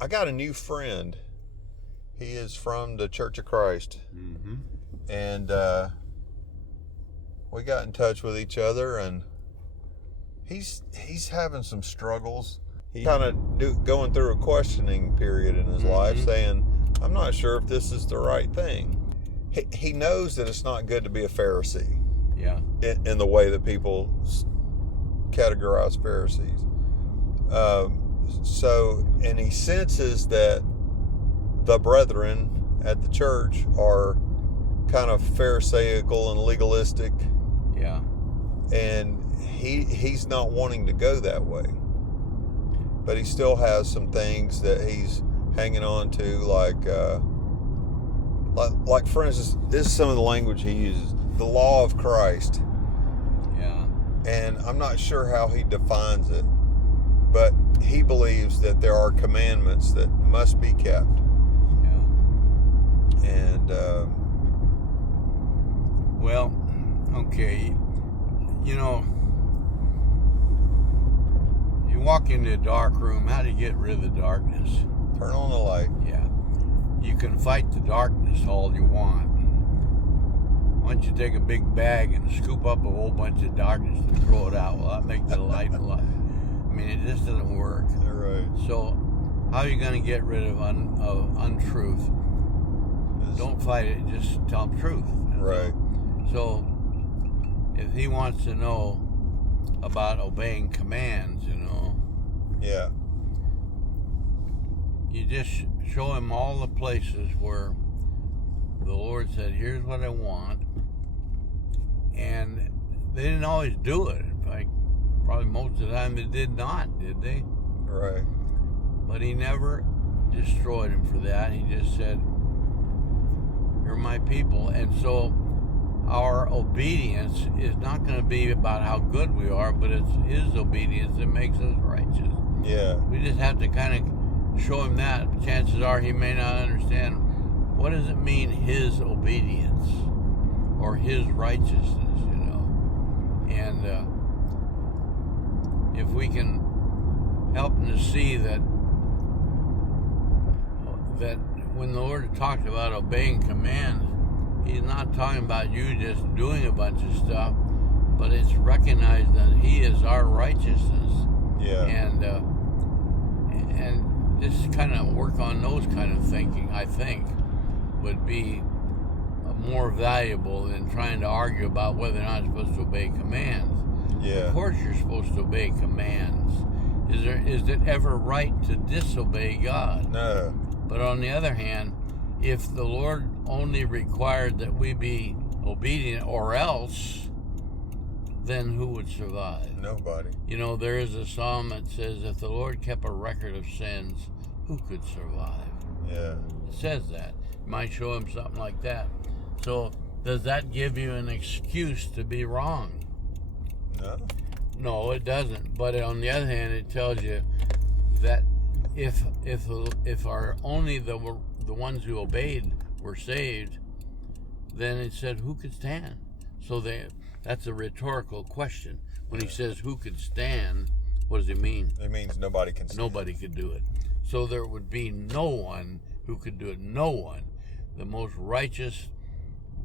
I got a new friend. He is from the Church of Christ. Mm-hmm. And we got in touch with each other, and he's having some struggles. He's kind of going through a questioning period in his life, saying, I'm not sure if this is the right thing. He knows that it's not good to be a Pharisee. Yeah. In the way that people categorize Pharisees. And he senses that the brethren at the church are kind of Pharisaical and legalistic. Yeah. And he's not wanting to go that way. But he still has some things that he's hanging on to, like for instance, this is some of the language he uses. The law of Christ. Yeah. And I'm not sure how he defines it, but he believes that there are commandments that must be kept. Yeah. And well, okay, you walk into a dark room. How do you get rid of the darkness? turn on the light. Yeah. You can fight the darkness all you want. Why don't you take a big bag and scoop up a whole bunch of darkness and throw it out? Well, that makes the light light. I mean, it just doesn't work. All right. So, how are you going to get rid of untruth? Don't fight it. Just tell the truth. Right. So, if he wants to know about obeying commands, Yeah. you just show him all the places where the Lord said, here's what I want. And they didn't always do it. In fact, probably most of the time they did not, did they? Right. But he never destroyed him for that. He just said, you're my people. And so our obedience is not going to be about how good we are, but it's his obedience that makes us righteous. Yeah. We just have to kind of show him that. Chances are he may not understand, what does it mean, his obedience or his righteousness, And if we can help him to see that when the Lord talked about obeying commands, he's not talking about you just doing a bunch of stuff, but it's recognized that he is our righteousness. Yeah. And just kind of work on those kind of thinking, I think, would be more valuable than trying to argue about whether or not you're supposed to obey commands. Yeah. Of course you're supposed to obey commands. Is it ever right to disobey God? No. But on the other hand, if the Lord only required that we be obedient or else, then who would survive? Nobody. There is a psalm that says, if the Lord kept a record of sins, who could survive? Yeah. It says that. You might show him something like that. So does that give you an excuse to be wrong? No. No, it doesn't. But on the other hand, it tells you that if our only the ones who obeyed were saved, then it said, who could stand? So that's a rhetorical question. When he says who could stand, what does it mean? It means nobody can stand. Nobody could do it. So there would be no one who could do it. No one. The most righteous,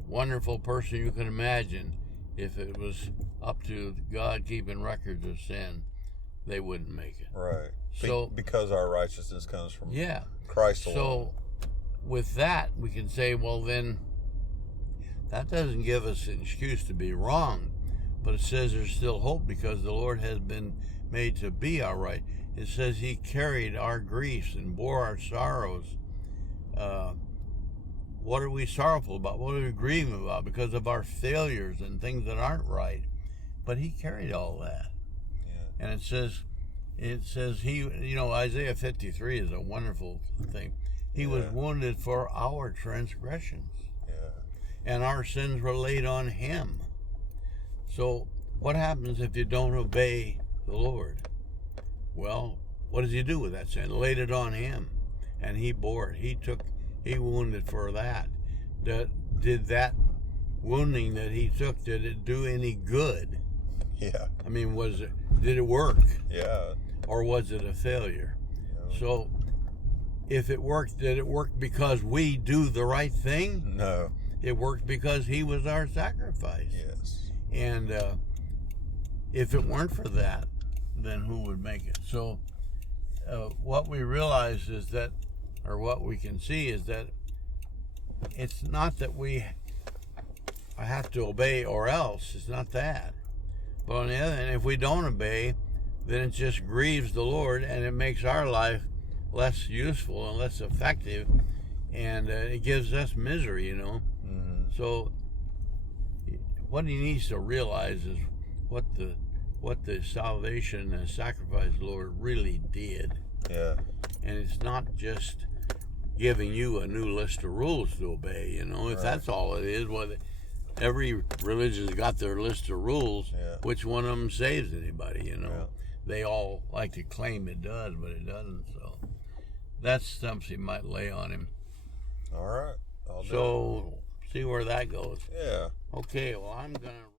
wonderful person you can imagine, if it was up to God keeping records of sin, they wouldn't make it. Right. So because our righteousness comes from So Christ alone. with that, we can say, well, then that doesn't give us an excuse to be wrong, but it says there's still hope because the Lord has been made to be our right. It says he carried our griefs and bore our sorrows. What are we sorrowful about? What are we grieving about? Because of our failures and things that aren't right. But he carried all that. Yeah. And it says he, Isaiah 53 is a wonderful thing. He was wounded for our transgressions. Yeah. And our sins were laid on him. So what happens if you don't obey the Lord? Well, what does he do with that sin? Laid it on him. And he bore it. He wounded for that. Did that wounding that he took, did it do any good? Yeah. I mean, did it work? Yeah. Or was it a failure? Yeah. So if it worked, did it work because we do the right thing? No. It worked because he was our sacrifice. Yes. And if it weren't for that, then who would make it? So what we realize is that, or what we can see is that it's not that we have to obey or else. It's not that. But on the other hand, if we don't obey, then it just grieves the Lord, and it makes our life less useful and less effective, and it gives us misery, you know. Mm-hmm. So what he needs to realize is what the salvation and sacrifice of the Lord really did. Yeah. And it's not just giving you a new list of rules to obey, you know. If that's all it is, well, every religion's got their list of rules. Yeah. Which one of them saves anybody, you know? Yeah. They all like to claim it does, but it doesn't. So that's something you might lay on him. All right. I'll do So see where that goes. it. Yeah. Okay, well, I'm going to